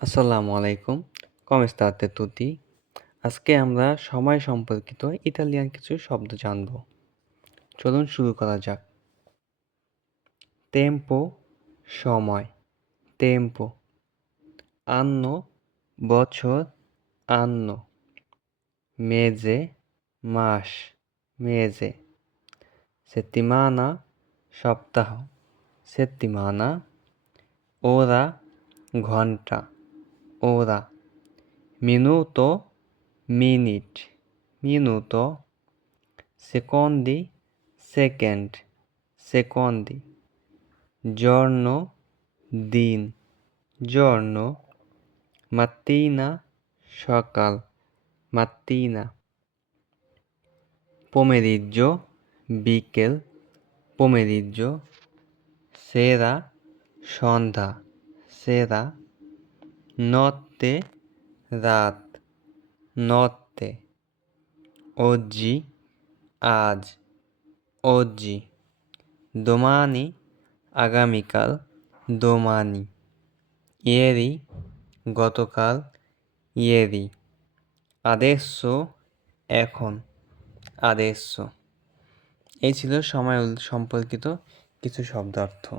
আসসালামু আলাইকুম। come state tutti? আজকে আমরা সময় সম্পর্কিত ইতালিয়ান কিছু শব্দ জানব। চলুন শুরু করা যাক। টেম্পো সময়, টেম্পো। আন্নো বছর, আন্নো। মেজে মাস, মেজে। সেত্তিমানা সপ্তাহ, সেত্তিমানা। ওরা ঘন্টা, ওরা। minuto minute, minuto। secondi second, secondi। giorno দিন, giorno। mattina সকাল, mattina। pomeriggio বিকেল, pomeriggio। sera সন্ধ্যা, sera। notte রাত, notte। oggi আজ, oggi। domani আগামীকাল, domani। ieri গতকাল, ieri। adesso এখন, adesso। এই ছিল সময় সম্পর্কিত কিছু শব্দার্থ।